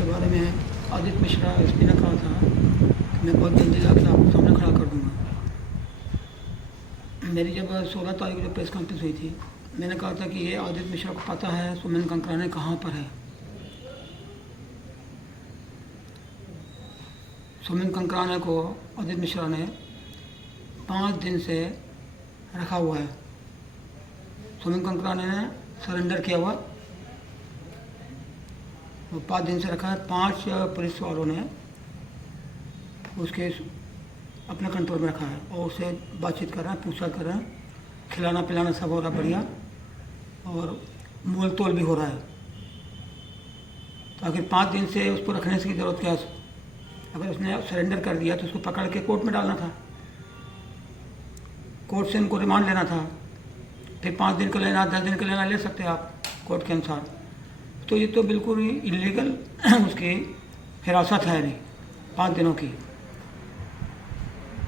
उसके बारे में आदित्य मिश्रा एसपी ने कहा था कि मैं बहुत जल्दी जाकर आपको सामने खड़ा कर दूंगा। मेरी जब 16 तारीख को जो प्रेस कॉन्फ्रेंस हुई थी, मैंने कहा था कि ये आदित्य मिश्रा को पता है सुमन कंकराने कहाँ पर है। सुमन कंकराने को आदित्य मिश्रा ने 5 दिन से रखा हुआ है। सुमन कंकराने ने सरेंडर किया हुआ, वो 5 दिन से रखा है। 5 पुलिस वालों ने उसके अपने कंट्रोल में रखा है और उससे बातचीत कर रहे हैं, पूछताछ कर रहे हैं, खिलाना पिलाना सब हो रहा बढ़िया और मोल तोल भी हो रहा है। तो आखिर 5 दिन से उसको रखने की ज़रूरत क्या है? अगर उसने सरेंडर कर दिया तो उसको पकड़ के कोर्ट में डालना था, कोर्ट से उनको रिमांड लेना था, फिर 5 दिन का लेना, 10 दिन का लेना ले सकते हैं आप कोर्ट के अनुसार। तो ये तो बिल्कुल ही इलीगल उसकी हिरासत है नहीं 5 दिनों की।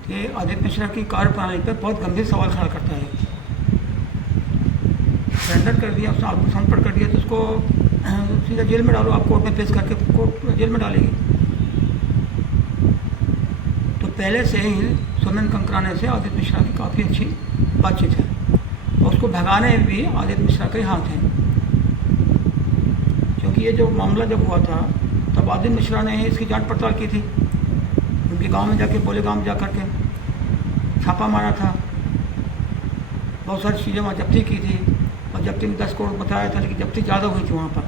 ये आदित्य मिश्रा की कार्यप्रणाली पर बहुत गंभीर सवाल खड़ा करता है। सरेंडर कर दिया, उसने आत्मसमर्पण कर दिया तो उसको सीधा जेल में डालो, आप कोर्ट में पेश करके कोर्ट जेल में डालेगी। तो पहले से ही सुमन कंकराने से आदित्य मिश्रा की काफ़ी अच्छी बातचीत है और उसको भगाने में भी आदित्य मिश्रा के हाथ हैं। क्योंकि ये जो मामला जब हुआ था तब आदित्य मिश्रा ने इसकी जांच पड़ताल की थी, उनके गांव में जाके, बोले गांव में जा करके छापा मारा था, बहुत सारी चीज़ें वहाँ जब्ती की थी और जब्ती में 10 करोड़ बताया था, लेकिन जब्ती ज़्यादा हुई थी वहाँ पर।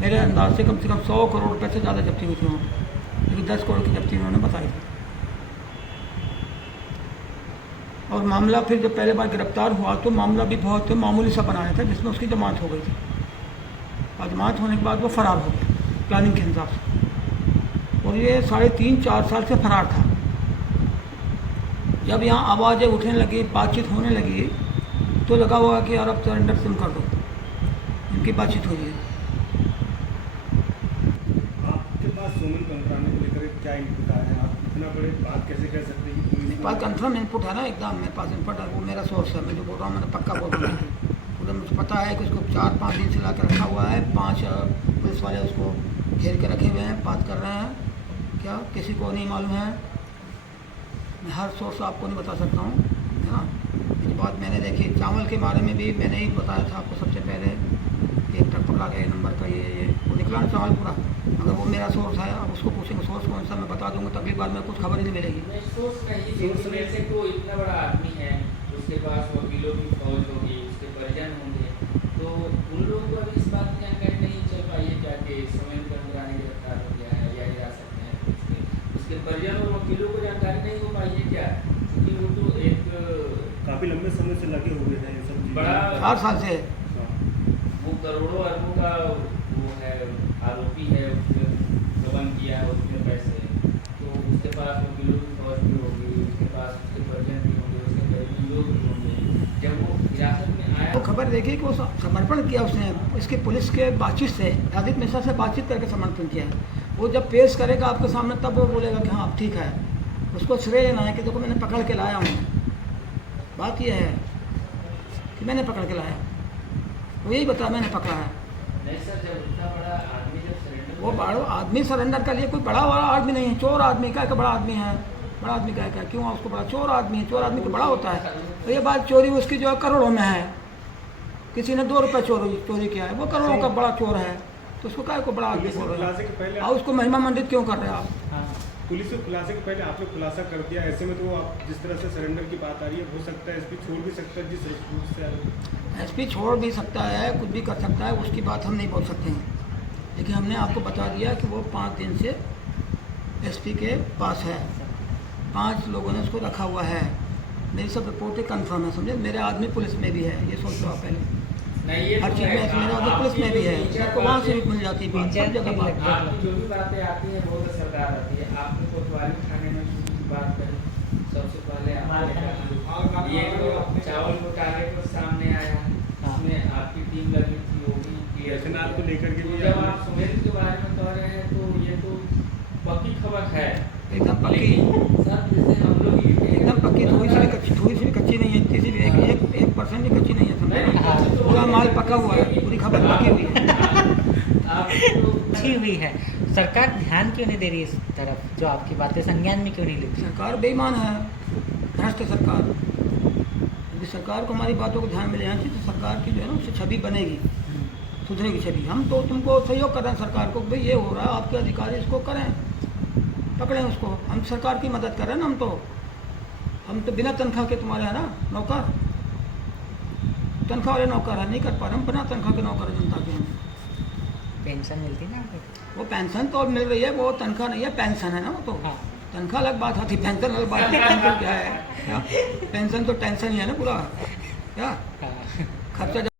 मेरे अंदाज से कम 100 करोड़ रुपये से ज़्यादा जब्ती हुई थी वहाँ पर, लेकिन 10 करोड़ की जब्ती उन्होंने बताई थी। और मामला फिर जब पहले बार गिरफ्तार हुआ तो मामला भी बहुत मामूली सा बनाया था, जिसमें उसकी जमानत हो गई थी और जमानत होने के बाद वो फरार हो गया प्लानिंग के हिसाब से। और ये 3.5-4 साल से फरार था। जब यहाँ आवाज़ें उठने लगी, बातचीत होने लगी, तो लगा हुआ कि यार अब सरेंडर तुम कर दो, इनकी बातचीत हुई है। आपके पास सुमन कंकराने को लेकर क्या इनपुट आया है? आप इतना बड़े बात कैसे कह सकते हैं कि मेरे पास कन्फर्म इनपुट है ना, एकदम मेरे पास इनपुट है, वो मेरा सोर्स है। मैं जो बोल रहा हूँ मैंने पक्का बोल रहा हूँ, पूरा मुझे पता है कि उसको 4-5 दिन से ला कर रखा हुआ है। 5 पुलिस वाले उसको घेर के रखे हुए हैं, बात कर रहे हैं, क्या किसी को नहीं मालूम है। मैं हर सोर्स आपको नहीं बता सकता हूँ, है ना। इस बात मैंने देखी, चावल के बारे में भी मैंने ही बताया था आपको सबसे पहले कि एक ट्रक पकड़ा गया नंबर का, ये वो निकला ना चावल पूरा। अगर वो मेरा सोर्स है, अब उसको पूछेंगे सोर्स कौन सा, मैं बता दूंगा तो अगली बार में कुछ खबर ही नहीं मिलेगी। से तो इतना बड़ा आदमी है, उसके पास वकीलों की फौज होगी, उसके परिजन होंगे, तो उन लोगों को अभी इस बात की जानकारी नहीं चल पाई है क्या कि सुमन कंकराने गिरफ्तार हो गया है या हिरासत में है। उसके परिजन और वकीलों को जानकारी नहीं हो पाई है क्या? क्योंकि वो तो एक काफ़ी लंबे समय से लगे हुए हैं ये सब चीज़ें। बड़ा 4 साल से वो करोड़ों अरबों का वो है, आरोपी है, उसने गबन किया है उसमें पैसे, तो उसके पास वकीलों की फौज भी होगी, उसके पास उसके परिजन भी होंगे, उसके करीबी लोग भी होंगे। जब वो हिरासत में आया तो खबर देखी कि वो समर्पण किया उसने, इसके पुलिस के बातचीत से, आदित्य मिश्रा से बातचीत करके समर्पण किया है। वो जब पेश करेगा आपके सामने तब वो बोलेगा कि हाँ अब ठीक है, उसको श्रेय लेना है कि देखो मैंने पकड़ के लाया हूँ। बात यह है कि मैंने पकड़ के लाया, वो यही बता मैंने पकड़ा है। नहीं सर, जब उतना बड़ा आदमी जब सरेंडर, वो बड़ा आदमी सरेंडर कर लिए, कोई बड़ा आदमी नहीं है, चोर आदमी का बड़ा आदमी है। बड़ा आदमी का क्यों है उसको बड़ा? चोर आदमी है, चोर आदमी को बड़ा होता है। तो ये बात चोरी उसकी जो है करोड़ों में है, किसी ने 2 रुपये चोरी किया है, वो करोड़ों का बड़ा चोर है, तो उसको क्या को बड़ा आदमी बोल रहे हैं? और उसको महिमा मंडित क्यों कर रहे हैं आप? पुलिस के खुलासे के पहले आपने खुलासा कर दिया, ऐसे में तो आप जिस तरह से सरेंडर की बात आ रही है, हो सकता है एसपी छोड़ भी सकता है, जिस रूप से आ रही है। एसपी छोड़ भी सकता है, कुछ भी कर सकता है, उसकी बात हम नहीं बोल सकते हैं, लेकिन हमने आपको बता दिया कि वो 5 दिन से एसपी के पास है। 5 लोगों ने उसको रखा हुआ है, मेरी सब रिपोर्टें कन्फर्म है, समझे। मेरे आदमी पुलिस में भी है, ये सोच लो आप पहले। हर चीज़ में मेरा आदमी पुलिस में भी है, मेरे को वहाँ से भी मिल जाती है बात, सब जगह बात। आपकी जो भी बातें आती हैं वो तो सरकार आती है। आपने कोतवाली थाने में की बात करी, सबसे पहले आपने ये तो चावल घोटाले को सामने आया, उसमें आपकी टीम लगी थी, वो भी एथेनॉल को लेकर के भी जब आप सुमेर के बारे में कह रहे हैं तो ये तो पक्की खबर है, एकदम पक्की सर। जैसे हम लोग एकदम पक्की, थोड़ी सी भी कच्ची नहीं है, किसी भी 1% भी कच्ची नहीं है, समझे। पूरा माल पका हुआ है, पूरी खबर पकी हुई है। अच्छी हुई है। सरकार ध्यान क्यों नहीं दे रही इस तरफ, जो आपकी बातें संज्ञान में क्यों नहीं लेती? सरकार बेईमान है, भ्रष्ट सरकार। यदि सरकार को हमारी बातों को ध्यान में लेना चाहिए तो सरकार की जो है ना उससे छवि बनेगी, सुधरेगी छवि। हम तो तुमको सहयोग कर रहे हैं सरकार को, भाई ये हो रहा है, आपके अधिकारी इसको करें, पकड़ें उसको। हम सरकार की मदद कर रहे हैं ना, हम तो बिना तनख्वाह के तुम्हारे हैं ना नौकर, तनख्वाह वाले नौकर है, नहीं कर पा रहे हम, बिना तनख्वाह के नौकर है जनता के हम। पेंशन मिलती ना आपको? वो पेंशन तो मिल रही है, वो तनख्वाह नहीं है, पेंशन है ना वो तो। हाँ। तनख्वाह अलग बात आती, पेंशन अलग बात है। पेंशन क्या है, पेंशन तो टेंशन ही है ना पूरा, क्या हाँ। खर्चा